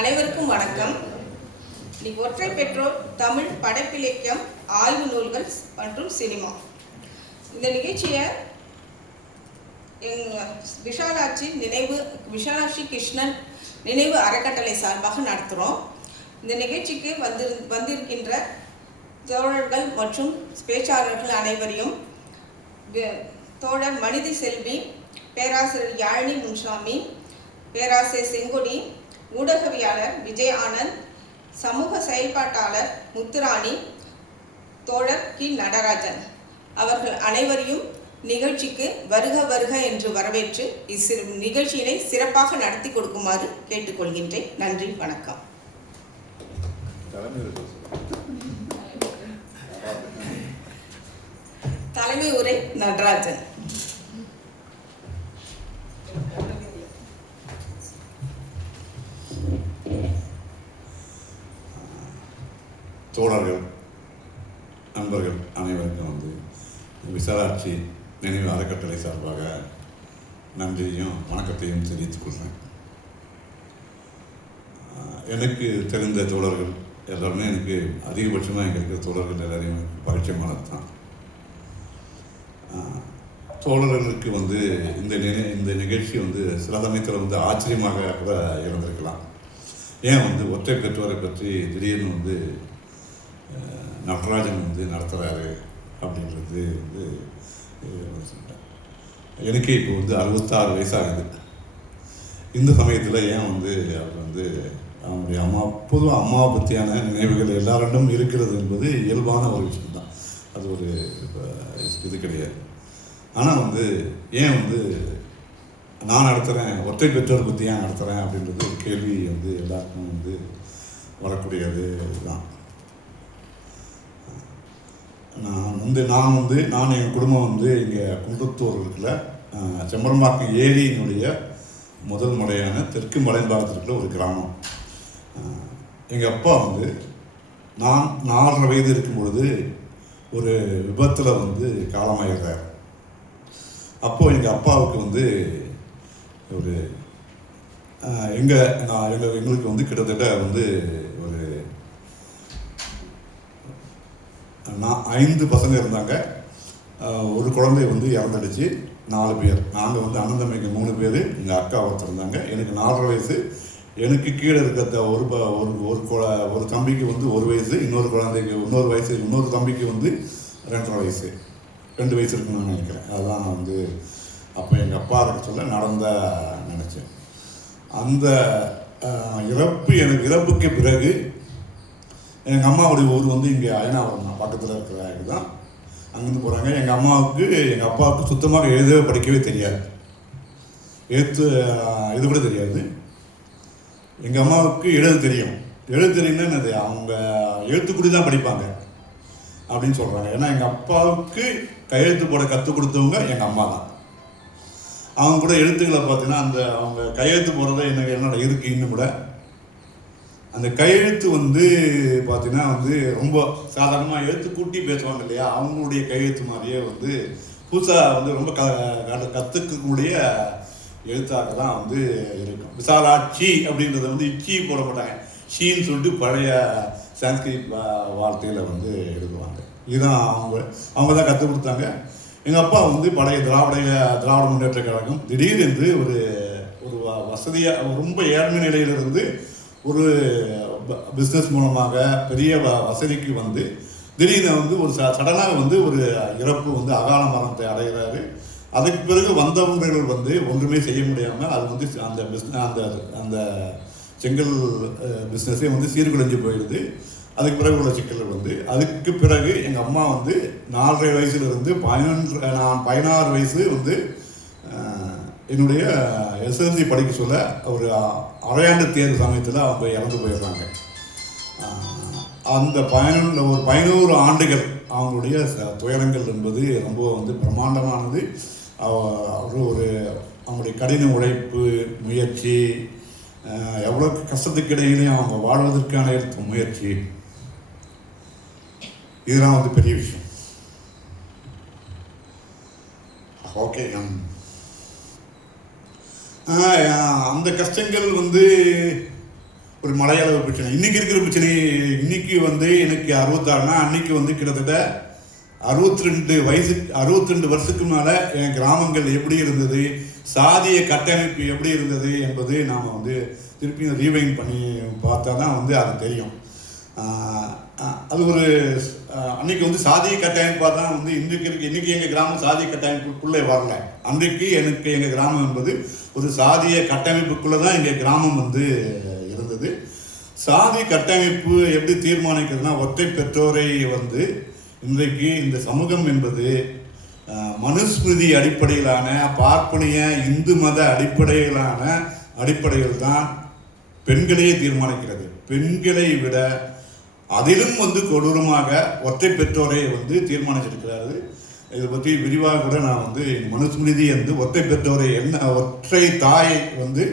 அனைவருக்கும் வணக்கம். ஒற்றை பெற்றோர் தமிழ் படைப்பிலக்கியம் ஆய்வு நூல்கள் மற்றும் சினிமா இந்த நிகழ்ச்சியை விஷாலாட்சி கிருஷ்ணன் நினைவு அறக்கட்டளை சார்பாக நடத்துகிறோம். இந்த நிகழ்ச்சிக்கு வந்திருக்கின்ற தோழர்கள் மற்றும் பேச்சாளர்கள் அனைவரையும் தோழர் மனிதி செல்வி, பேராசிரியர் யாழினி முன்சாமி, பேராசிரியர் செங்கொடி, ஊடகவியாளர் விஜய் ஆனந்த், சமூக செயல்பாட்டாளர் முத்துராணி, தோழர் கி நடராஜன் அவர்கள் அனைவரையும் நிகழ்ச்சிக்கு வருக வருக என்று வரவேற்று நிகழ்ச்சியினை சிறப்பாக நடத்தி கொடுக்குமாறு கேட்டுக்கொள்கின்றேன். நன்றி, வணக்கம். தலைமை உரை நடராஜன். தோழர்கள், நண்பர்கள் அனைவருக்கும் விசாலாட்சி நினைவு அறக்கட்டளை சார்பாக நன்றியையும் வணக்கத்தையும் தெரிவித்துக் கொள்கிறேன். எனக்கு தெரிந்த தோழர்கள் எல்லாருமே எனக்கு அதிகபட்சமாக இங்கே இருக்கிற தோழர்கள் எல்லாரையும் பரிச்சயமானது தான். தோழர்களுக்கு இந்த நிகழ்ச்சி சில சமயத்தில் ஆச்சரியமாக கூட இருந்திருக்கலாம். ஏன் ஒற்றை பெற்றோரை பற்றி திடீர்னு நடராஜன் நடத்துகிறாரு அப்படின்றது எனக்கே இப்போ 66 வயசாகுது. இந்த சமயத்தில் ஏன் அவர் அவனுடைய பொதுவாக அம்மாவை பற்றியான நினைவுகள் எல்லாரிடம் இருக்கிறது என்பது இயல்பான ஒரு விஷயம்தான். அது ஒரு இது கிடையாது. ஆனால் ஏன் நான் நடத்துகிறேன், ஒற்றை பெற்றோர் பற்றி ஏன் நடத்துகிறேன் அப்படின்றது ஒரு கேள்வி எல்லாருக்கும் வரக்கூடியது தான். நான் என் குடும்பம் இங்கே குன்றத்தூர் இருக்கிற செம்பரம்பாக்கம் ஏரியினுடைய முதல் முறையான தெற்கு மலைபாகத்தில் ஒரு கிராமம். எங்கள் அப்பா நான் 4 வயது இருக்கும் பொழுது ஒரு விபத்தில் காலமாயிடுறார். அப்போது எங்கள் அப்பாவுக்கு ஒரு எங்களுக்கு கிட்டத்தட்ட ஒரு 5 பசங்க இருந்தாங்க. ஒரு குழந்தை இறந்துடுச்சு. 4 பேர். நாங்கள் அண்ணன் தம்பிக்கு 3 பேர், எங்கள் அக்கா ஒருத்தர் இருந்தாங்க. எனக்கு 4 வயசு. எனக்கு கீழே இருக்கிற ஒரு தம்பிக்கு 1 வயசு, இன்னொரு குழந்தைக்கு இன்னொரு வயசு, இன்னொரு தம்பிக்கு 2.5 வயசு, 2 வயசு இருக்குன்னு நான் நினைக்கிறேன். அதுதான் நான் அப்போ எங்கள் அப்பா இருக்க சொல்ல நினச்சேன். அந்த இறப்புக்கு பிறகு எங்கள் அம்மாவுடைய ஊர் இங்கே அயனாவரம் பக்கத்தில் இருக்கிற இதுதான். அங்கேருந்து போகிறாங்க. எங்கள் அப்பாவுக்கு சுத்தமாக எழுதவே படிக்கவே தெரியாது. இது கூட தெரியாது. எங்கள் அம்மாவுக்கு எழுத தெரியும்னா என்னது, அவங்க எழுத்துக்குடி தான் படிப்பாங்க அப்படின்னு சொல்கிறாங்க. ஏன்னா எங்கள் அப்பாவுக்கு கையெழுத்து போட கற்றுக் கொடுத்தவங்க எங்கள் அம்மா தான். அவங்க கூட எழுத்துக்களை பார்த்தீங்கன்னா அவங்க கையெழுத்து போடுறத என்னோட இருக்குது. இன்னும் கூட அந்த கையெழுத்து பார்த்தீங்கன்னா ரொம்ப சாதாரணமாக எழுத்து கூட்டி பேசுவாங்க இல்லையா, அவங்களுடைய கையெழுத்து மாதிரியே புதுசாக ரொம்ப கற்றுக்கக்கூடிய எழுத்தாக தான் இருக்கும். விசாலாட்சி அப்படின்றத இச்சி போட மாட்டாங்க, ஷீன்னு சொல்லிட்டு பழைய சான்ஸ்கிரிட் வார்த்தையில் எழுதுவாங்க. இதுதான் அவங்க தான் கற்றுக் கொடுத்தாங்க. எங்கள் அப்பா பழைய திராவிட முன்னேற்ற கழகம் திடீரென்று ஒரு வசதியாக ரொம்ப ஏழ்மை நிலையிலிருந்து ஒரு பிஸ்னஸ் மூலமாக பெரிய வசதிக்கு திடீர்னு ஒரு சடனாக ஒரு இறப்பு அகால மரணத்தை அடைகிறாரு. அதுக்கு பிறகு வந்தவர்கள் ஒன்றுமே செய்ய முடியாமல் அது அந்த செங்கல் பிஸ்னஸே சீர்குலைஞ்சு போயிடுது. அதுக்கு பிறகு உள்ள சிக்கல் அதுக்கு பிறகு எங்கள் அம்மா 4.5 வயசுலேருந்து 16 வயசு என்னுடைய எஸ்எல்சி படிக்க சொல்ல ஒரு அரையாண்டு தேர்வு சமயத்தில் அவங்க இறந்து போயிடுறாங்க. அந்த 11 ஆண்டுகள் அவங்களுடைய துயரங்கள் என்பது ரொம்ப பிரம்மாண்டமானது. அவங்களுடைய கடின உழைப்பு, முயற்சி, எவ்வளோ கஷ்டத்துக்கு இடையிலையும் அவங்க வாழ்வதற்கான எடுத்த முயற்சி, இதெல்லாம் பெரிய விஷயம். ஓகே, அந்த கஷ்டங்கள் ஒரு மலையளவு பிரச்சனை. இன்னைக்கு இருக்கிற பிரச்சனை, இன்னைக்கு வந்து எனக்கு 66னா அன்னைக்கு வந்து கிட்டத்தட்ட 62 வருஷத்துக்கு மேலே என் கிராமங்கள் எப்படி இருந்தது, சாதிய கட்டமைப்பு எப்படி இருந்தது என்பது நாம் வந்து திருப்பியும் ரீவைண்ட் பண்ணி பார்த்தா தான் வந்து அது தெரியும். அது ஒரு அன்னைக்கு வந்து சாதிய கட்டமைப்பாக தான் வந்து இன்னைக்கு எங்கள் கிராமம் சாதிய கட்டமைப்புக்குள்ளே வரல. அன்றைக்கு எங்கள் கிராமம் என்பது ஒரு சாதிய கட்டமைப்புக்குள்ளே தான் எங்கள் கிராமம் வந்து இருந்தது. சாதி கட்டமைப்பு எப்படி தீர்மானிக்கிறதுனா, ஒற்றை பெற்றோரை வந்து இன்றைக்கு இந்த சமூகம் என்பது மனுஸ்மிருதி அடிப்படையிலான பார்ப்பனிய இந்து மத அடிப்படையில் தான் பெண்களையே தீர்மானிக்கிறது. பெண்களை விட அதிலும் வந்து கொடூரமாக ஒற்றை பெற்றோரை வந்து தீர்மானிச்சிருக்கிறாரு. இதை பற்றி விரிவாக கூட நான் வந்து மனுஸ்மிருதி வந்து ஒற்றை பெற்றோரை ஒற்றை தாயை வந்து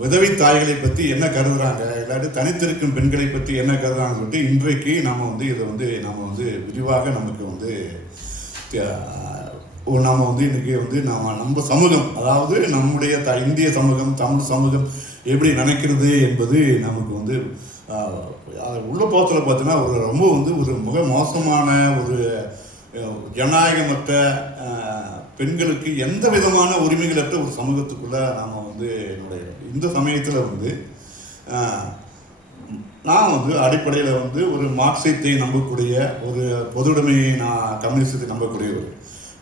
விதவை தாய்களை பற்றி என்ன கருதுறாங்க, இல்லாட்டி தனித்திருக்கும் பெண்களை பற்றி என்ன கருதுறாங்கன்னு சொல்லிட்டு இன்றைக்கு நம்ம வந்து இதை வந்து நம்ம வந்து விரிவாக நமக்கு வந்து நாம் வந்து இன்றைக்கி வந்து நம்ம சமூகம், அதாவது நம்முடைய இந்திய சமூகம், தமிழ் சமூகம் எப்படி நினைக்கிறது என்பது நமக்கு வந்து உள்ள போகத்தில் பார்த்தீங்கன்னா ரொம்ப வந்து ஒரு மிக மோசமான ஒரு ஜனநாயகமற்ற பெண்களுக்கு எந்த விதமான உரிமைகளற்ற ஒரு சமூகத்துக்குள்ளே நாம் வந்து இந்த சமயத்தில் வந்து நான் வந்து அடிப்படையில் வந்து ஒரு மார்க்சியத்தை நம்பக்கூடிய ஒரு பொதுவுடைமையை நான் கம்யூனிசத்தை நம்பக்கூடியவர்.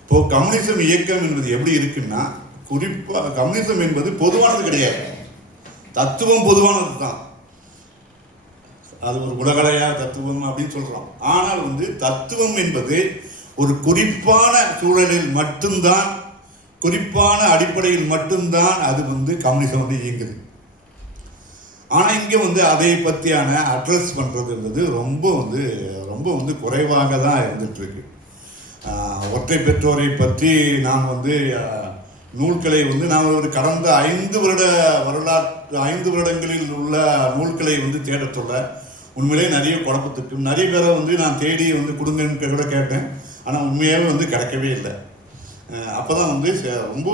இப்போது கம்யூனிசம் இயக்கம் என்பது எப்படி இருக்குன்னா, குறிப்பாக கம்யூனிசம் என்பது பொதுவானது கிடையாது, தத்துவம் பொதுவானது தான். அது ஒரு உலகலையா தத்துவம் அப்படின்னு சொல்கிறோம். ஆனால் வந்து தத்துவம் என்பது ஒரு குறிப்பான சூழலில் மட்டும்தான், குறிப்பான அடிப்படையில் மட்டும்தான் அது வந்து கம்யூனிசம் வந்து இயங்குது. ஆனால் இங்கே வந்து அதை பற்றியான அட்ரஸ் பண்ணுறதுன்றது ரொம்ப வந்து குறைவாக தான் இருந்துகிட்ருக்கு. ஒற்றை பெற்றோரை பற்றி நாம் வந்து நூல்களை வந்து நாம் ஒரு கடந்த 5 வருடங்களில் உள்ள நூல்களை வந்து தேடச் சொல்ல உண்மையிலே நிறைய குழப்பத்துக்கு நிறைய பேரை வந்து நான் தேடி வந்து கொடுங்கன்னு கூட கேட்டேன். ஆனால் உண்மையாகவே வந்து கிடைக்கவே இல்லை. அப்போ தான் வந்து ரொம்ப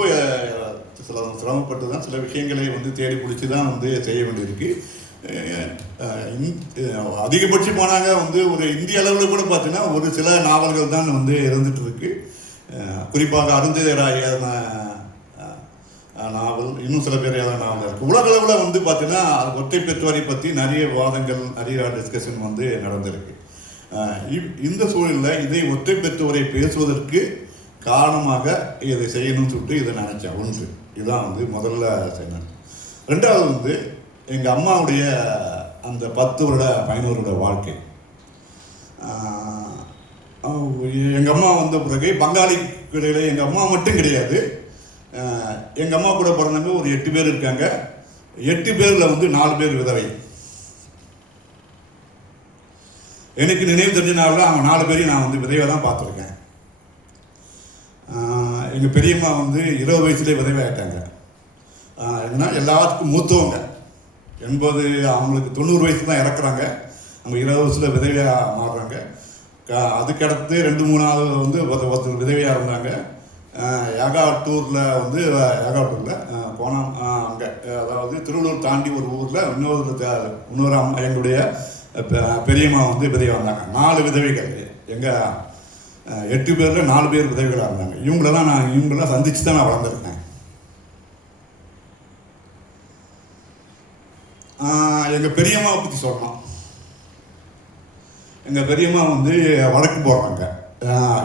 சிரமப்பட்டு தான் சில விஷயங்களை வந்து தேடி பிடிச்சி தான் வந்து செய்ய வேண்டியிருக்கு. அதிகபட்சமானாங்க வந்து ஒரு இந்திய அளவில் கூட பார்த்தீங்கன்னா ஒரு சில நாவல்கள் தான் வந்து இருந்துகிட்டு இருக்கு. குறிப்பாக அருந்ததியராக எழுதின நாவல், இன்னும் சில பேர் எழுதின நாவல் இருக்குது. உலக அளவில் வந்து பார்த்தீங்கன்னா ஒற்றை பெற்றோரை பற்றி நிறைய விவாதங்கள், நிறைய டிஸ்கஷன் வந்து நடந்திருக்கு. இந்த சூழலில் இதை ஒற்றை பெற்றோரை பேசுவதற்கு காரணமாக இதை செய்யணும்னு சொல்லிட்டு இதை நினச்சேன். ஒன்று இதுதான் வந்து முதல்ல செய்யணும். ரெண்டாவது வந்து எங்கள் அம்மாவுடைய அந்த 10 வருட 11 வருட வாழ்க்கை. எங்கள் அம்மா வந்த பிறகு பங்காளி கிடையாது, எங்கள் அம்மா மட்டும் கிடையாது, எங்கள் அம்மா கூட பிறந்தவங்க ஒரு 8 பேர் இருக்காங்க. 8 பேரில் வந்து 4 பேர் விதவை. எனக்கு நினைவு தெரிஞ்ச நாளில் அவங்க 4 பேரையும் நான் வந்து விதவை தான் பார்த்துருக்கேன். எங்கள் பெரியம்மா வந்து 20 வயசுலேயே விதவை ஆகிட்டாங்க. ஏன்னா எல்லாத்துக்கும் மூத்தவங்க 80, அவங்களுக்கு 90 வயசு தான் இறக்குறாங்க. அவங்க 20 வயசில் விதவையாக மாறுறாங்க. அதுக்கடுத்து 2-3 வந்து ஒருத்தர் விதவையாக இருந்தாங்க. யாகாட்டூரில் போனோம். அங்கே அதாவது திருவள்ளூர் தாண்டி ஒரு ஊரில் இன்னொரு அம்மா, எங்களுடைய பெரியம்மா வந்து விதவை வந்தாங்க. 4 விதவைகள். எங்கள் 8 பேரில் 4 பேர் விதவைகளாக இருந்தாங்க. இவங்களெல்லாம் சந்திச்சு தான் நான் வளர்ந்துருக்கேன். எங்கள் பெரியம்மாவை பற்றி சொல்லணும். எங்கள் பெரியம்மா வந்து வழக்கு போடுறாங்க.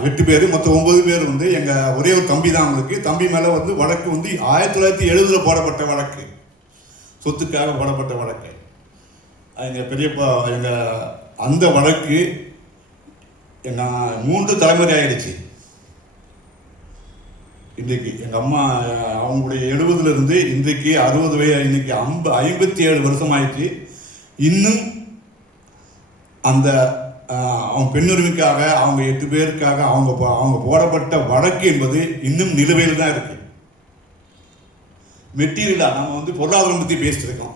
8 பேர், மொத்தம் 9 பேர் வந்து எங்கள் ஒரே ஒரு தம்பி தான். அவங்களுக்கு தம்பி மேலே வந்து வழக்கு வந்து 1970 போடப்பட்ட வழக்கு, சொத்துக்காக போடப்பட்ட வழக்கு. எங்கள் பெரியப்பா அந்த வழக்கு 3 தலைமுறை ஆயிடுச்சு. இன்றைக்கு எங்கள் அம்மா அவங்களுடைய 70லேருந்து இன்றைக்கு 60 வயது, இன்னைக்கு 57 வருஷம் ஆயிடுச்சு. இன்னும் அந்த அவங்க பெண்ணுரிமைக்காக, அவங்க 8 பேருக்காக அவங்க போடப்பட்ட வழக்கு என்பது இன்னும் நிலுவையில் தான் இருக்கு. மெட்டீரியலாக நம்ம வந்து பொருளாதாரம் பற்றி பேசிட்டு இருக்கோம்,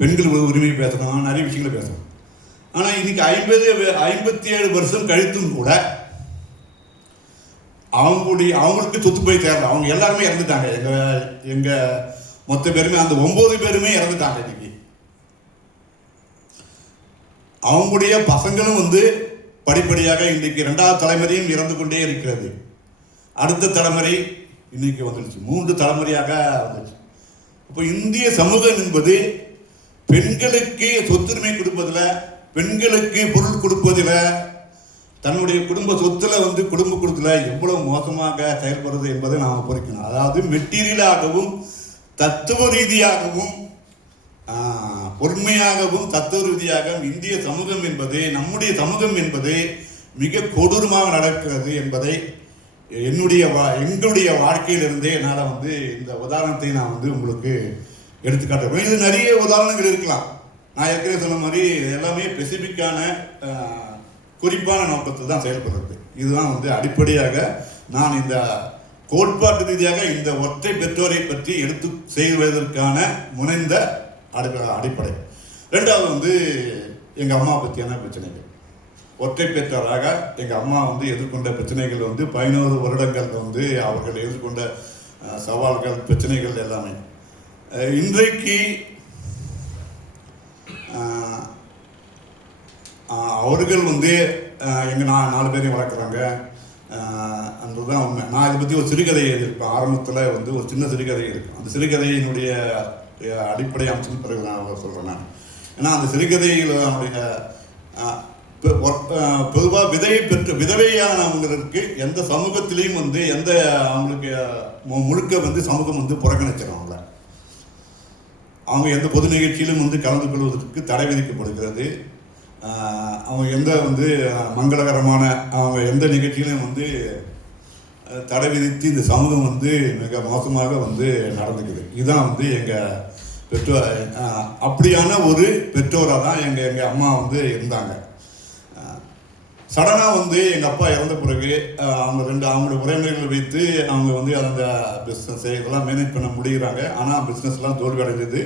பெண்கள் உரிமை பேசணும், நிறைய விஷயங்களை பேசணும். ஆனால் இன்னைக்கு 57 வருஷம் கழித்தும் கூட அவங்களுக்கு சொத்து போய் சேரல. அவங்க எல்லாருமே இறந்துட்டாங்க. எங்கள் மொத்த பேருமே, அந்த 9 பேருமே இறந்துட்டாங்க. இன்னைக்கு அவங்களுடைய பசங்களும் வந்து படிப்படியாக இன்றைக்கு 2வது தலைமுறையும் இறந்து கொண்டே இருக்கிறது. அடுத்த தலைமுறை இன்னைக்கு வந்துடுச்சு, 3 தலைமுறையாக வந்துடுச்சு. அப்போ இந்திய சமூகம் என்பது பெண்களுக்கு சொத்துரிமை கொடுப்பதில், பெண்களுக்கு பொருள் கொடுப்பதில், தன்னுடைய குடும்ப சொத்துல வந்து குடும்ப குடுத்துல எவ்வளவு மோசமாக செயல்படுறது என்பதை நாம் பொறிக்கணும். அதாவது மெட்டீரியலாகவும் தத்துவ ரீதியாகவும் பொறுமையாகவும் தத்துவ ரீதியாகவும் இந்திய சமூகம் என்பது, நம்முடைய சமூகம் என்பது மிக கொடூரமாக நடக்கிறது என்பதை எங்களுடைய வாழ்க்கையிலிருந்தே என்னால் வந்து இந்த உதாரணத்தை நான் வந்து உங்களுக்கு எடுத்துக்காட்டுறேன். இது நிறைய உதாரணங்கள் இருக்கலாம். நான் ஏற்கனவே சொன்ன மாதிரி எல்லாமே ஸ்பெசிஃபிக்கான குறிப்பான நோக்கத்தை தான் செயல்படுறது. இதுதான் வந்து அடிப்படையாக நான் இந்த கோட்பாட்டு ரீதியாக இந்த ஒற்றை பெற்றோரை பற்றி எடுத்து செய்வதற்கான முனைந்த அடிப்படை. 2வது வந்து எங்கள் அம்மா பற்றியான பிரச்சனைகள். ஒற்றை பெற்றோராக எங்கள் அம்மா வந்து எதிர்கொண்ட பிரச்சனைகள் வந்து 11 வருடங்கள் வந்து அவர்கள் எதிர்கொண்ட சவால்கள், பிரச்சனைகள் எல்லாமே இன்றைக்கு அவர்கள் வந்து எங்கள் 4 பேரையும் வளர்க்குறாங்க. அதுதான் உண்மை. நான் இதை பற்றி ஒரு சிறுகதை எழுதியிருப்பேன். ஆரம்பத்தில் வந்து ஒரு சின்ன சிறுகதை இருக்கும். அந்த சிறுகதையினுடைய அடிப்படை அம்சம் பிறகு நான் சொல்கிறேன் நான். ஏன்னா அந்த சிறுகதையில் அவனுடைய பொதுவாக விதையை பெற்ற விதவையானவங்களுக்கு எந்த சமூகத்திலையும் வந்து எந்த அவங்களுக்கு முழுக்க வந்து சமூகம் வந்து புறக்கணிச்சிடும். அவங்க எந்த பொது நிகழ்ச்சியிலும் வந்து கலந்து கொள்வதற்கு தடை விதிக்கப்படுகிறது. அவங்க எந்த வந்து மங்களகரமான அவங்க எந்த நிகழ்ச்சியிலும் வந்து தடை விதித்து இந்த சமூகம் வந்து மிக மோசமாக வந்து நடந்துக்குது. இதுதான் வந்து எங்கள் பெற்றோர். அப்படியான ஒரு பெற்றோராக தான் எங்கள் அம்மா வந்து இருந்தாங்க. சடனாக வந்து எங்கள் அப்பா இறந்த பிறகு அவங்களோட உறவினர்கள் வைத்து அவங்க வந்து அந்த பிஸ்னஸ் இதெல்லாம் மேனேஜ் பண்ண முடிகிறாங்க. ஆனால் பிஸ்னஸ்லாம் தோல்வி அடைஞ்சது.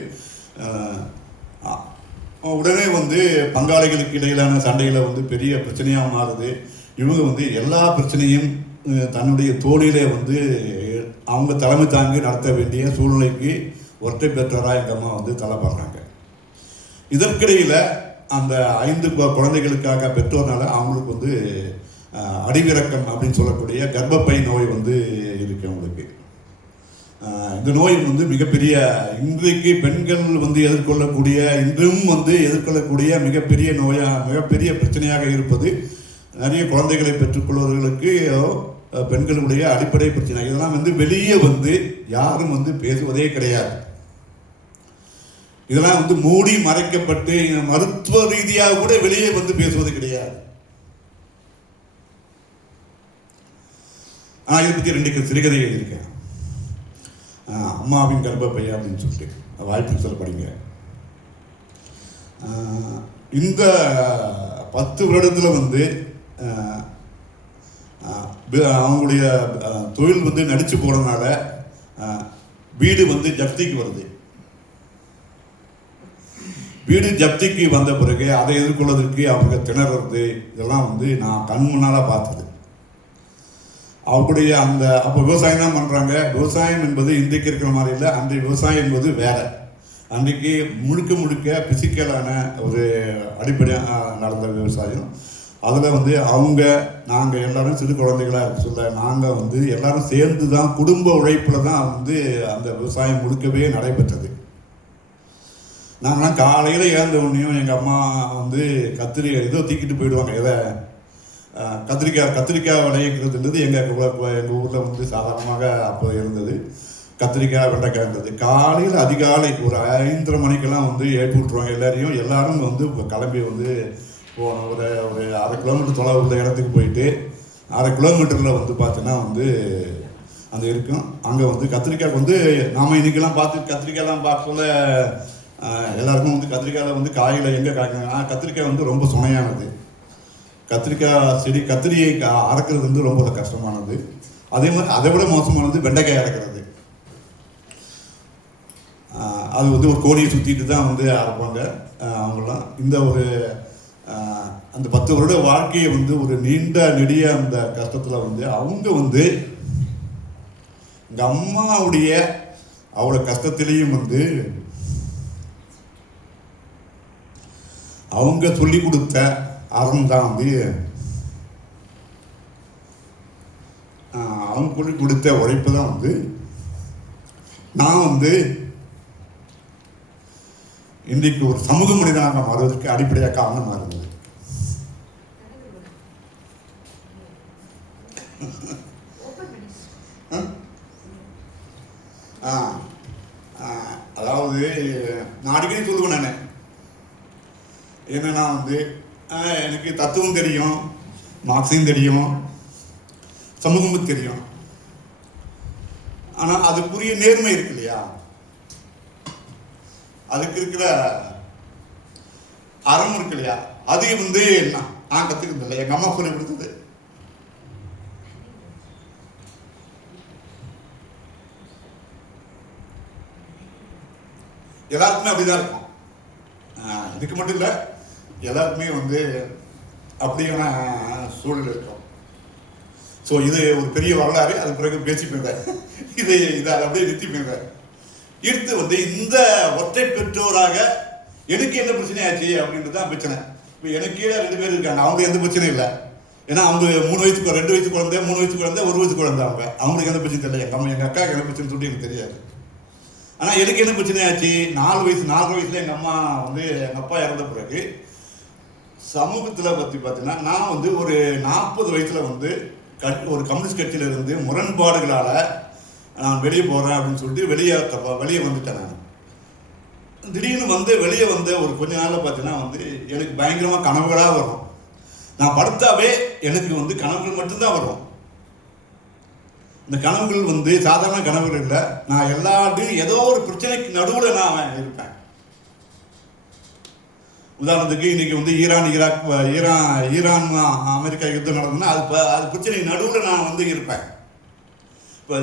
உடனே வந்து பங்காளிகளுக்கு இடையிலான சண்டைகளை வந்து பெரிய பிரச்சனையாக மாறுது. இவங்க வந்து எல்லா பிரச்சனையும் தன்னுடைய தோளிலே வந்து அவங்க தலைமை தாங்கி நடத்த வேண்டிய சூழ்நிலைக்கு ஒற்றை பெற்றோராக எங்கள் அம்மா வந்து தள்ளப்படுறாங்க. இதற்கிடையில் அந்த 5 குழந்தைகளுக்காக பெற்றோர்னால அவங்களுக்கு வந்து அடிவிறக்கம் அப்படின்னு சொல்லக்கூடிய கர்ப்பப்பை நோய் வந்து இருக்கு அவங்களுக்கு. இந்த நோய் வந்து மிகப்பெரிய இன்றைக்கு பெண்கள் வந்து இன்றும் வந்து எதிர்கொள்ளக்கூடிய மிகப்பெரிய மிகப்பெரிய பிரச்சனையாக இருப்பது நிறைய குழந்தைகளை பெற்றுக்கொள்வர்களுக்கு பெண்களுடைய அடிப்படை பிரச்சனை. இதெல்லாம் வந்து வெளியே வந்து யாரும் வந்து பேசுவதே கிடையாது. இதெல்லாம் வந்து மூடி மறைக்கப்பட்டு மருத்துவ ரீதியாக கூட வெளியே வந்து பேசுவது கிடையாது. இதை பற்றி 2 சிறுகதை எழுதியிருக்கேன். அம்மாவின் கர்ப்பப்பை அப்படின்னு சொல்லிட்டு வாய்ப்பு சொல்ல படிங்க. இந்த 10 வருடத்தில் வந்து அவங்களுடைய தொழில் வந்து நடிச்சு போனதுனால வீடு வந்து ஜப்திக்கு வருது. வீடு ஜப்திக்கு வந்த பிறகு அதை எதிர்கொள்வதற்கு அவங்க திணறது இதெல்லாம் வந்து நான் கண் முன்னால் பார்த்தது. அவங்களுடைய அப்போ விவசாயம் தான் பண்ணுறாங்க. விவசாயம் என்பது இன்றைக்கு இருக்கிற மாதிரி இல்லை. அன்றைய விவசாயம் என்பது வேற. அன்றைக்கு முழுக்க பிசிக்கலான ஒரு அடிப்படையாக நடந்த விவசாயம். அதில் வந்து நாங்கள் எல்லாரும் சிறு குழந்தைகளாக இருக்க சொல்ல நாங்கள் வந்து எல்லாரும் சேர்ந்து தான் குடும்ப உழைப்பில் தான் வந்து அந்த விவசாயம் முழுக்கவே நடைபெற்றது. நாங்களாம் காலையில் ஏந்த உடனேயும் எங்கள் அம்மா வந்து ஏதோ தூக்கிட்டு போயிடுவாங்க. கத்திரிக்காய் விளைவிக்கிறதுன்றது எங்கள் ஊரில் வந்து சாதாரணமாக அப்போ இருந்தது. கத்திரிக்காய், வெண்டைக்காய் இருந்தது. காலையில் அதிகாலை ஒரு 5:30 மணிக்கெல்லாம் வந்து எழுப்பி விட்ருவாங்க எல்லாரும் வந்து கிளம்பி வந்து போனோம். ஒரு 1/2 கிலோமீட்டர் தொலைவு உள்ள இடத்துக்கு போயிட்டு 1/2 கிலோமீட்டரில் வந்து பார்த்தீங்கன்னா வந்து அந்த இருக்கும். அங்கே வந்து கத்திரிக்காய் வந்து நாம் இன்றைக்கெல்லாம் கத்திரிக்காயெல்லாம் பார்க்க சொல்ல எல்லாருக்கும் வந்து கத்திரிக்காயில் வந்து காயில் எங்கே காய்க்காங்க. கத்திரிக்காய் வந்து ரொம்ப சுமையானது. கத்திரிக்காய் செடி கத்திரியை அறக்கிறது வந்து ரொம்ப கஷ்டமானது. அதே மாதிரி அதை விட மோசமானது வெண்டைக்காய் அறக்கிறது. அது வந்து ஒரு கோழியை சுற்றிட்டு தான் வந்து அரைப்பாங்க அவங்களாம். இந்த ஒரு அந்த 10 வருட வாழ்க்கையை வந்து ஒரு நெடிய அந்த கஷ்டத்தில் வந்து அவங்க வந்து எங்கள் அம்மாவுடைய அவ்வளோ கஷ்டத்திலையும் வந்து அவங்க சொல்லி கொடுத்த அறம் தான் வந்து அவங்க சொல்லி கொடுத்த உழைப்பு தான் வந்து நான் வந்து இன்றைக்கு ஒரு சமூக மனிதனாக மாறுவதற்கு அடிப்படையாக காரணமாக இருந்தது. அதாவது நான் அடிக்கடி சொல்லுவேன், நான் என்னன்னா வந்து எனக்கு தத்துவம் தெரியும், மார்க்சியம் தெரியும், சமூகமும் தெரியும். ஆனால் அதுக்குரிய நேர்மை இருக்கு இல்லையா, அதுக்கு இருக்கிற அறம் இருக்கு இல்லையா, அது வந்து நான் கற்றுக்கிறது இல்லை, எங்கள் அம்மா சொல்லி கொடுத்தது. எல்லாருக்குமே அப்படிதான் இருக்கும். இதுக்கு மட்டும் இல்லை, எல்லாருக்குமே வந்து அப்படியான சூழல் இருக்கும். ஸோ இது ஒரு பெரிய வரலாறு, அது பிறகு பேசிப்பேன். இதை அப்படியே நிறுத்திப்பேன். எடுத்து வந்து இந்த ஒற்றை பெற்றோராக எனக்கு என்ன பிரச்சனை ஆச்சு அப்படின்றது தான் பிரச்சனை. இப்போ எனக்கு கீழே 2 பேர் இருக்காங்க, அவங்களுக்கு எந்த பிரச்சனையும் இல்லை. ஏன்னா அவங்க 3 வயசு 2 வயசு குழந்தை, 3 வயசு குழந்தை, 1 வயசு குழந்தை. அவங்களுக்கு எந்த பிரச்சனை தெரியல. எங்கள் அக்காவுக்கு என்ன பிரச்சனை சொல்லிட்டு எனக்கு தெரியாது. ஆனால் எனக்கு என்ன பிரச்சனை ஆச்சு, 4 வயசுல எங்கள் அம்மா வந்து எங்கள் அப்பா இறந்த பிறகு சமூகத்தில் பார்த்தீங்கன்னா நான் வந்து ஒரு 40 வயசுல வந்து ஒரு கம்யூனிஸ்ட் கட்சியில் இருந்து முரண்பாடுகளால் நான் வெளியே போகிறேன் அப்படின்னு சொல்லிட்டு வெளியே வந்துட்டேன். நான் திடீர்னு வந்து வெளியே வந்த ஒரு கொஞ்ச நாளில் பார்த்தீங்கன்னா வந்து எனக்கு பயங்கரமாக கனவுகளாக வரும். நான் படுத்தாவே எனக்கு வந்து கனவுகள் மட்டும்தான் வரும். இந்த கனவுகள் வந்து சாதாரண கனவுகள் இல்லை. நான் எல்லாத்தையும் ஏதோ ஒரு பிரச்சனைக்கு நடுவில் நான் இருப்பேன். உதாரணத்துக்கு இன்னைக்கு வந்து ஈரான் அமெரிக்கா யுத்தம் நடந்ததுன்னா அது பிரச்சனை நடுவில் நான் வந்து இருப்பேன். இப்போ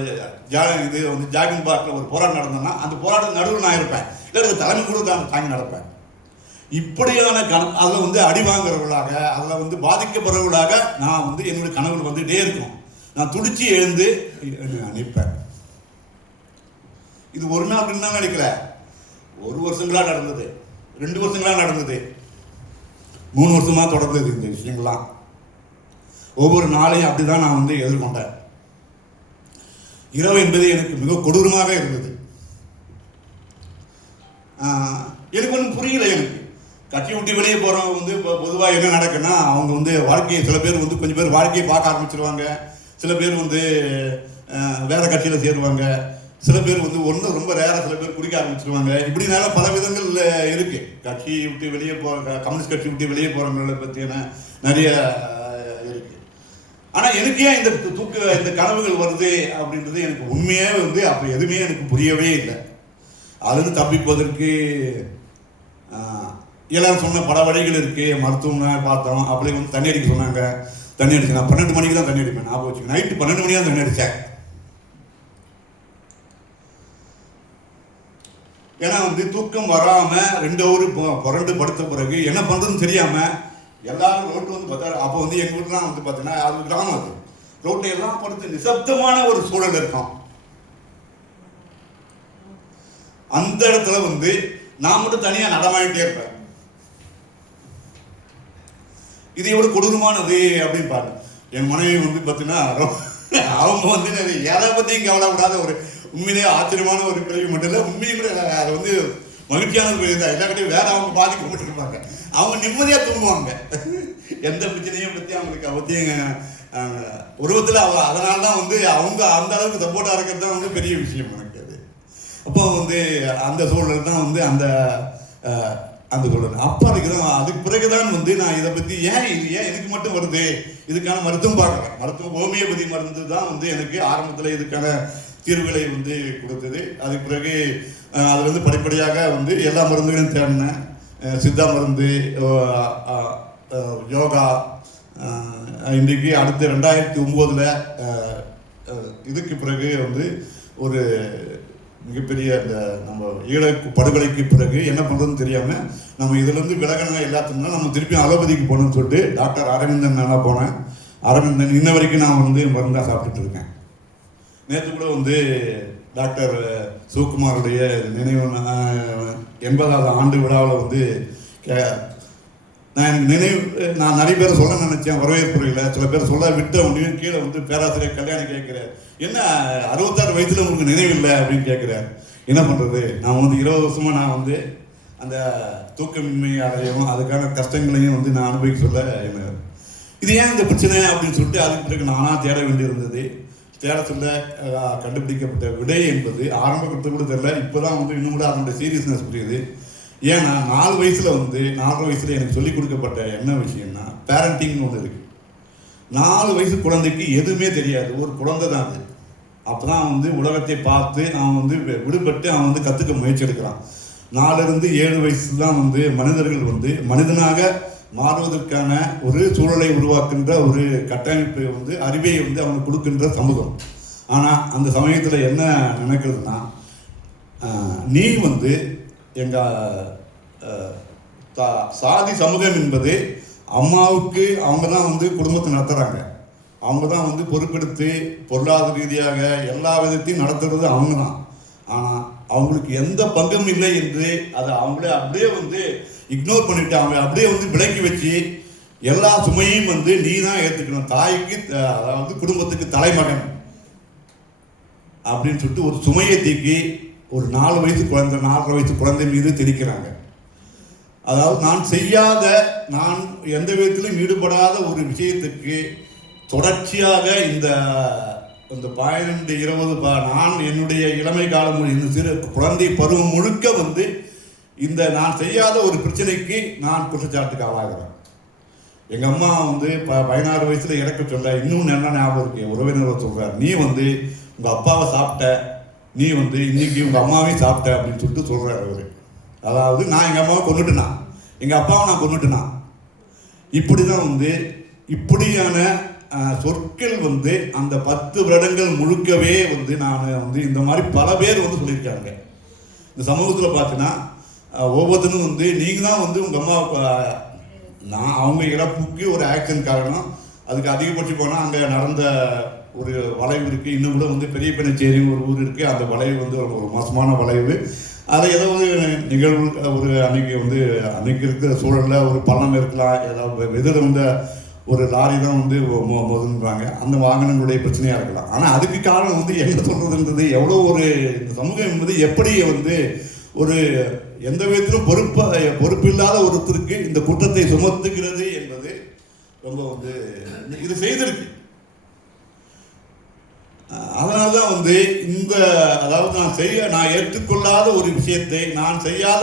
இது வந்து ஜாகிங் பார்க்கில் ஒரு போராட்டம் நடந்ததுன்னா அந்த போராட்டம் நடுவில் நான் இருப்பேன். இல்லை தலைமை கூட தாங்கி நடப்பேன். இப்படியான அதில் வந்து அடி வாங்குறவர்களாக, அதில் வந்து பாதிக்கப்படுறவர்களாக நான் வந்து என்னுடைய கனவுகள் வந்துகிட்டே இருக்கும். நான் துடிச்சு எழுந்து நிற்பேன். இது ஒரு நாள் 2 நாள் நினைக்கல, 1 வருஷங்களாக நடந்தது, 2 வருஷங்களாக நடந்தது, 3 வருஷமாக தொடர்ந்தது. இந்த விஷயங்கள்லாம் ஒவ்வொரு நாளையும் அப்படிதான் நான் வந்து எதிர்கொண்டேன். இரவு என்பது எனக்கு மிக கொடூரமாக இருந்தது. எனக்கு ஒன்றும் புரியல. எனக்கு கட்சி விட்டு வெளியே போகிறவங்க வந்து இப்போ பொதுவாக என்ன நடக்குன்னா, அவங்க வந்து வாழ்க்கையை, சில பேர் வந்து கொஞ்சம் பேர் வாழ்க்கையை பார்க்க ஆரம்பிச்சிருவாங்க, சில பேர் வந்து வேற கட்சியில் சேருவாங்க, சில பேர் வந்து ஒன்றும் ரொம்ப ரேராக சில பேர் குடிக்க ஆரம்பிச்சிருவாங்க. இப்படினால பல விதங்கள் இருக்கு. கட்சி விட்டு வெளியே கம்யூனிஸ்ட் கட்சி விட்டு வெளியே போகிறவங்களை பற்றியான நிறைய இருக்கு. ஆனால் எனக்கு ஏன் இந்த கனவுகள் வருது அப்படின்றது எனக்கு உண்மையாக வந்து அப்போ எதுவுமே எனக்கு புரியவே இல்லை. அதுன்னு தப்பிப்பதற்கு எல்லாரும் சொன்ன பல வழிகள் இருக்கு. மருத்துவம்னா பார்த்தோம், அப்படி வந்து தண்ணி அடிக்க சொன்னாங்க. தண்ணி அடிச்சு நான் 12 மணிக்கு தான் தண்ணி அடிப்பேன். ஞாபகம் வச்சுக்கேன். நைட்டு 12 மணிக்கு தான் தண்ணி அடித்தேன். ஏன்னா வந்து தூக்கம் வராமல் 2 ஹவர் புரண்டு படுத்த பிறகு என்ன பண்ணுறதுன்னு தெரியாமல் எல்லாரும் ரோட்டு வந்து பார்த்தாரு. அப்போ வந்து எங்கள் வீட்டுலாம் வந்து பார்த்தீங்கன்னா அது கிராமம், அது ரோட்டில் எல்லாம் படுத்து நிசப்தமான ஒரு சூழல் இருக்கும். அந்த இடத்துல வந்து நான் மட்டும் தனியாக நடமாயிட்டே இருப்பேன். இது எவ்வளோ கொடூரமானது அப்படின்னு பாருங்க. என் மனைவி வந்து பார்த்தீங்கன்னா அவங்க வந்து எதை பற்றியும் கவலைப்படாத ஒரு உண்மையிலேயே ஆச்சரியமான ஒரு கேள்வி மட்டும் இல்லை, உண்மையும் கூட அதை வந்து மகிழ்ச்சியான ஒரு கேள்வி தான். எல்லாக்கிட்டையும் வேற அவங்க பாதிக்கப்பட்டிருப்பாங்க. அவங்க நிம்மதியாக தூங்குவாங்க. எந்த பிரச்சனையும் பற்றி அவங்களுக்கு அவத்தையும் உருவத்தில் அதனால தான் வந்து அவங்க அந்த அளவுக்கு சப்போர்ட்டாக இருக்கிறது தான் வந்து பெரிய விஷயம் எனக்கு. அது அப்போ வந்து அந்த சூழல் தான் வந்து அந்த சூழல் அப்போ அதுக்கு பிறகுதான் வந்து நான் இதை பற்றி ஏன் எனக்கு மட்டும் வருது, இதுக்கான மருத்துவம் பார்க்குறேன். மருத்துவம் ஹோமியோபதி மருந்து தான் வந்து எனக்கு ஆரம்பத்தில் இதுக்கான தீர்வுகளை வந்து கொடுத்தது. அதுக்கு பிறகு அது வந்து படிப்படியாக வந்து எல்லா மருந்துகளையும் தேடினேன். சித்தா மருந்து, யோகா. இன்றைக்கு அடுத்து 2009 இதுக்கு பிறகு வந்து ஒரு மிகப்பெரிய அந்த நம்ம ஈழ படுகொலைக்கு பிறகு என்ன பண்ணுறதுன்னு தெரியாமல் நம்ம இதிலேருந்து விலகணும் எல்லாத்துக்கும் நம்ம திருப்பியும் அலோபதிக்கு போகணும்னு சொல்லிட்டு டாக்டர் அரவிந்தன் நல்லா போனேன். அரவிந்தன் இன்ன வரைக்கும் நான் வந்து மருந்தாக சாப்பிட்டுட்டு இருக்கேன். நேற்று கூட வந்து டாக்டர் சிவகுமாருடைய நினைவு 80வது ஆண்டு விழாவில் வந்து நான் நிறைய பேரை சொல்ல நினைச்சேன் வரவேற்புரையில், சில பேர் சொல்ல விட்ட உடனே கீழே வந்து பேராசிரியர் கல்யாணம் கேட்குறாரு, என்ன 66 வயசுல உங்களுக்கு நினைவில்லை அப்படின்னு கேட்குறாரு. என்ன பண்ணுறது, நான் வந்து 20 வருஷமாக நான் வந்து அந்த தூக்கமின்மை அடையவும் அதுக்கான கஷ்டங்களையும் வந்து நான் அனுபவிக்க சொல்ல என்ன இது ஏன் இந்த பிரச்சனை அப்படின்னு சொல்லிட்டு அதுக்கு பிறகு நானாக தேட வேண்டியிருந்தது. தேட சொல்ல கண்டுபிடிக்கப்பட்ட விடை என்பது ஆரம்ப கருத்து கூட தெரியல, இப்போ தான் வந்து இன்னும் கூட அதனுடைய சீரியஸ்னஸ் புரியுது. ஏன்னா 4 வயசில் எனக்கு சொல்லிக் கொடுக்கப்பட்ட என்ன விஷயம்னா, பேரண்டிங்னு ஒன்று இருக்குது. 4 வயசு குழந்தைக்கு எதுவுமே தெரியாது, ஒரு குழந்தை தான் அது. அப்போ தான் வந்து உலகத்தை பார்த்து அவன் வந்து விடுபட்டு அவன் வந்து கற்றுக்க முயற்சி எடுக்கிறான். 4 - 7 வயசு தான் வந்து மனிதர்கள் வந்து மனிதனாக மாறுவதற்கான ஒரு சூழலை உருவாக்குகின்ற ஒரு கட்டமைப்பை வந்து அறிவை வந்து அவனுக்கு கொடுக்கின்ற சமூகம். ஆனால் அந்த சமயத்தில் என்ன நினைக்கிறதுனா, நீ வந்து எங்கள் சாதி சமூகம் என்பது அம்மாவுக்கு அவங்க தான் வந்து குடும்பத்தை நடத்துகிறாங்க, அவங்க தான் வந்து பொறுப்பெடுத்து பொருளாதார ரீதியாக எல்லா விதத்தையும் நடத்துறது அவங்க தான். ஆனால் அவங்களுக்கு எந்த பங்கும் இல்லை என்று அதை அவங்களே அப்படியே வந்து இக்னோர் பண்ணிட்டு அவங்க அப்படியே வந்து விலக்கி வச்சு எல்லா சுமையும் வந்து நீ தான் ஏற்றுக்கணும், தாய்க்கு அதாவது குடும்பத்துக்கு தலைமகன் அப்படின்னு சொல்லிட்டு ஒரு சுமையை தூக்கி ஒரு 4 வயசு குழந்தை 4.5 வயசு குழந்தை மீது திணிக்கிறாங்க. அதாவது நான் எந்த விதத்திலும் ஈடுபடாத ஒரு விஷயத்துக்கு தொடர்ச்சியாக இந்த 12, 20 நான் என்னுடைய இளமை காலம் இந்த சிறு குழந்தை பருவம் முழுக்க வந்து இந்த நான் செய்யாத ஒரு பிரச்சனைக்கு நான் குற்றச்சாட்டுக்கு ஆளாகிறேன். எங்கள் அம்மா வந்து 16 வயசில் இறக்க சொல்ல இன்னும் என்ன ஞாபகம் இருக்கு, உறவினர்கள் சொல்கிறார், நீ வந்து உங்கள் அப்பாவை சாப்பிட்ட, நீ வந்து இன்னைக்கு உங்கள் அம்மாவையும் சாப்பிட்ட அப்படின்னு சொல்லிட்டு சொல்கிறார் அவர். அதாவது நான் எங்கள் அம்மாவை கொண்டுட்டேனா, எங்கள் அப்பாவை நான் கொண்டுட்டேனா, இப்படி தான் வந்து இப்படியான சொற்கள் வந்து அந்த 10 வருடங்கள் முழுக்கவே வந்து நான் வந்து இந்த மாதிரி பல பேர் வந்து சொல்லியிருக்காங்க. இந்த சமூகத்தில் பார்த்தீங்கன்னா ஒவ்வொருத்தரும் வந்து நீங்கள் தான் வந்து உங்கள் அம்மாவுக்கு நான் அவங்க இறப்புக்கு ஒரு ஆக்ஷன் காரணம், அதுக்கு அதிகபட்சம் போனால் அங்கே நடந்த ஒரு வளைவு இருக்குது, இன்னும் கூட வந்து பெரிய பெண்ணச்சேரி ஒரு ஊர் இருக்குது, அந்த வளைவு வந்து ஒரு மோசமான வளைவு. அதை ஏதாவது நிகழ்வு ஒரு அன்னைக்கு இருக்கிற சூழலில் ஒரு பள்ளம் இருக்கலாம், ஏதாவது எதில் வந்து ஒரு லாரி தான் வந்து மோதுன்றாங்க, அந்த வாகனங்களுடைய பிரச்சனையாக இருக்கலாம். ஆனால் அதுக்கு காரணம் வந்து என்ன சொல்கிறதுன்றது எவ்வளோ ஒரு இந்த சமூகம் என்பது எப்படி வந்து ஒரு எந்த விதத்திலும் பொறுப்பில்லாத ஒருத்தருக்கு இந்த குற்றத்தை சுமத்துகிறது என்பது ரொம்ப வந்து இது செய்திருக்கு. அதனால தான் வந்து அதாவது நான் ஏற்றுக்கொள்ளாத ஒரு விஷயத்தை, நான் செய்யாத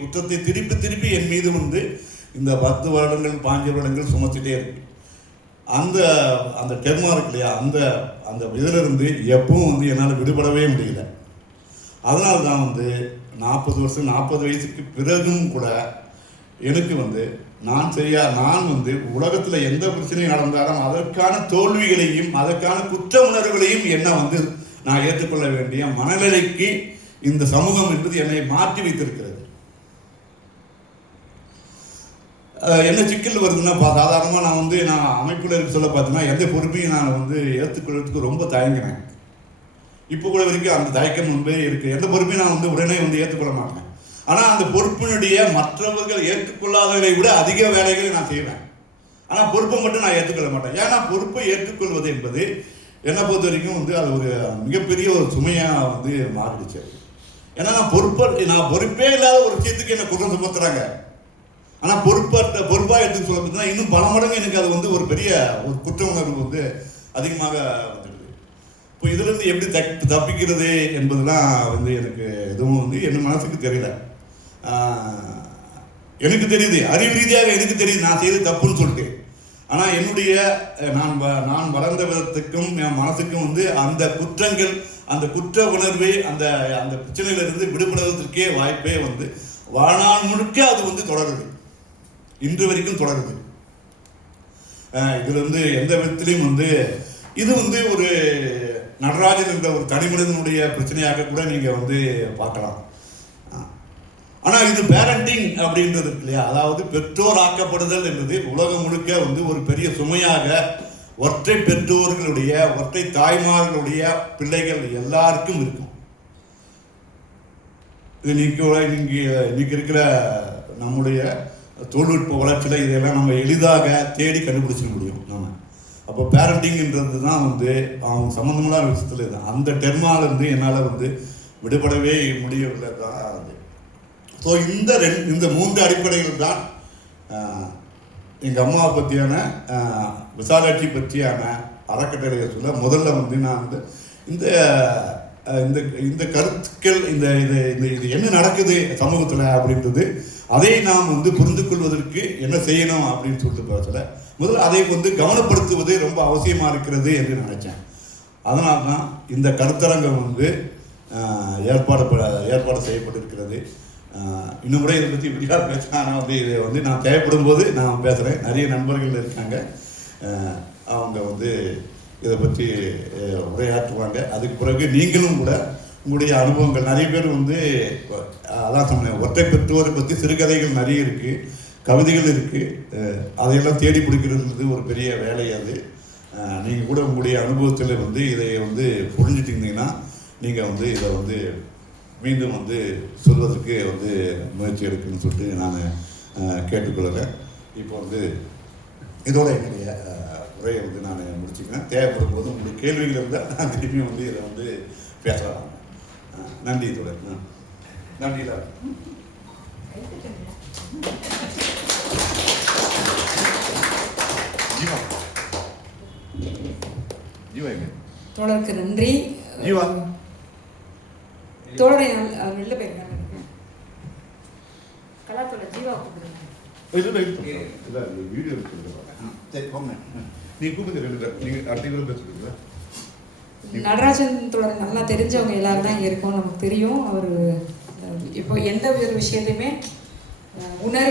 குற்றத்தை திருப்பி என் மீது வந்து இந்த 10 வருடங்கள் 5 வருடங்கள் சுமத்திட்டே இருக்கு. அந்த டெர்மா இருக்கு இல்லையா, அந்த இதிலிருந்து எப்பவும் வந்து என்னால் விடுபடவே முடியல. அதனால தான் வந்து 40 வயசுக்கு பிறகும் கூட எனக்கு வந்து நான் வந்து உலகத்தில் எந்த பிரச்சனையும் நடந்தாலும் அதற்கான தோல்விகளையும் அதற்கான குற்ற உணர்வுகளையும் என்ன வந்து நான் ஏற்றுக்கொள்ள வேண்டிய மனநிலைக்கு இந்த சமூகம் என்பது என்னை மாற்றி வைத்திருக்கிறது. என்ன சிக்கல் வருதுன்னா, சாதாரணமாக நான் அமைப்பில் இருக்க சொல்ல பார்த்தீங்கன்னா எந்த பொறுப்பையும் நான் வந்து ஏற்றுக்கொள்றதுக்கு ரொம்ப தயங்கினேன். இப்போ கூட வரைக்கும் அந்த தயக்கம் முன்பே இருக்குது. எந்த பொறுப்பையும் நான் வந்து உடனே வந்து ஏற்றுக்கொள்ள மாட்டேன். ஆனால் அந்த பொறுப்பினுடைய மற்றவர்கள் ஏற்றுக்கொள்ளாதவர்களை விட அதிக வேலைகளை நான் செய்வேன். ஆனால் பொறுப்பை மட்டும் நான் ஏற்றுக்கொள்ள மாட்டேன். ஏன்னா பொறுப்பை ஏற்றுக்கொள்வது என்பது என்னை பொறுத்த வரைக்கும் வந்து அது ஒரு மிகப்பெரிய ஒரு சுமையாக வந்து மாறிடுச்சு. ஏன்னா நான் பொறுப்பே இல்லாத ஒரு விஷயத்துக்கு என்னை குற்றம் சுமத்துறாங்க. ஆனால் பொறுப்பாக எடுத்து சொல்ல பார்த்தீங்கன்னா இன்னும் பல மடங்கு எனக்கு அது வந்து ஒரு பெரிய ஒரு குற்ற உணர்வு வந்து அதிகமாக வந்துடுது. இப்போ இதுலேருந்து எப்படி தப்பிக்கிறது என்பதுலாம் வந்து எனக்கு எதுவும் வந்து என் மனசுக்கு தெரியல. எனக்கு தெரியுது, அறிவு ரீதியாக எனக்கு தெரியுது நான் செய்து தப்புன்னு சொல்லிட்டு. ஆனால் என்னுடைய நான் வளர்ந்த விதத்துக்கும் என் மனசுக்கும் வந்து அந்த குற்றங்கள், அந்த குற்ற உணர்வை அந்த பிரச்சனையிலிருந்து விடுபடுவதற்கே வாய்ப்பே வந்து வாழ்நாள் முழுக்க அது வந்து தொடருது, இன்று வரைக்கும் தொடருது. இதுல வந்து எந்த விதத்திலையும் வந்து இது வந்து ஒரு நடராஜன் என்ற ஒரு தனி மனிதனுடைய பிரச்சனையாக கூட நீங்க வந்து பார்க்கலாம். ஆனால் இது பேரண்டிங் அப்படின்றது இருக்கு இல்லையா, அதாவது பெற்றோர் ஆக்கப்படுதல் என்பது உலகம் முழுக்க வந்து ஒரு பெரிய சுமையாக ஒற்றை பெற்றோர்களுடைய ஒற்றை தாய்மார்களுடைய பிள்ளைகள் எல்லாருக்கும் இருக்கும். இது இன்னைக்கு இருக்கிற நம்முடைய தொழில்நுட்ப வளர்ச்சியில் இதையெல்லாம் நம்ம எளிதாக தேடி கண்டுபிடிச்சிக்க முடியும் நம்ம. அப்போ பேரண்டிங்ன்றது தான் வந்து அவங்க சம்மந்தமான விஷயத்தில் இது. அந்த டெர்மாலேருந்து என்னால் வந்து விடுபடவே முடியவில்லை தான் அது. ஸோ இந்த 3 அடிப்படைகள் தான் எங்கள் அம்மாவை பற்றியான விசாலாட்சி பற்றியான அறக்கட்டளையை சொல்ல முதல்ல வந்து நான் வந்து இந்த இந்த இந்த கருத்துக்கள் இந்த இது இது என்ன நடக்குது சமூகத்தில் அப்படின்றது அதை நாம் வந்து புரிந்து கொள்வதற்கு என்ன செய்யணும் அப்படின்னு சொல்லிட்டு பேசல. முதல்ல அதை வந்து கவனப்படுத்துவது ரொம்ப அவசியமாக இருக்கிறது என்று நினச்சேன். அதனால தான் இந்த கருத்தரங்கம் வந்து ஏற்பாடு செய்யப்பட்டிருக்கிறது. இன்னும் கூட இதை பற்றி விரிவாக பேசினா ஆனால் வந்து இதை வந்து நான் தேவைப்படும் போது நான் பேசுகிறேன். நிறைய நண்பர்கள் இருக்காங்க, அவங்க வந்து இதை பற்றி உரையாற்றுவாங்க. அதுக்கு பிறகு நீங்களும் கூட உங்களுடைய அனுபவங்கள் நிறைய பேர் வந்து அதான் சொன்னேன், ஒற்றை பெற்றோரை பற்றி சிறுகதைகள் நிறைய இருக்குது, கவிதைகள் இருக்குது. அதையெல்லாம் தேடி பிடிக்கிறது ஒரு பெரிய வேலை. அது நீங்கள் கூட உங்களுடைய அனுபவத்தில் வந்து இதை வந்து புரிஞ்சுட்டிங்கன்னா நீங்கள் வந்து இதை வந்து மீண்டும் வந்து சொல்வதற்கு வந்து முயற்சி எடுக்குன்னு சொல்லிட்டு நான் கேட்டுக்கொள்கிறேன். இப்போ வந்து இதோட என்னுடைய உரையை வந்து நான் முடிச்சுக்கிறேன். தேவைப்படும் போது உங்களுடைய கேள்விகள் இருந்தால் நான் திரும்பியும் வந்து இதை வந்து பேசலாம். நன்றி. இதோட நன்றி. ஜீவா ஜீவா எங்க தோழருக்கு நன்றி. ஜீவா தோழரை வெளில போயிருக்காங்க. கலாத்தோட ஜீவா இல்லை வீடியோ இருக்குது. சரி போங்க, நீங்கள் கூப்பிட்டு 2 பேர் நீங்கள் அடுத்த பேரும் பேசுகிறீங்களா? நடராஜன் தோழரை நல்லா தெரிஞ்சவங்க எல்லாரும் தான் இங்கே இருக்கோம், நமக்கு தெரியும். அவர் இப்போ எந்த ஒரு விஷயத்தையுமே உணர்வு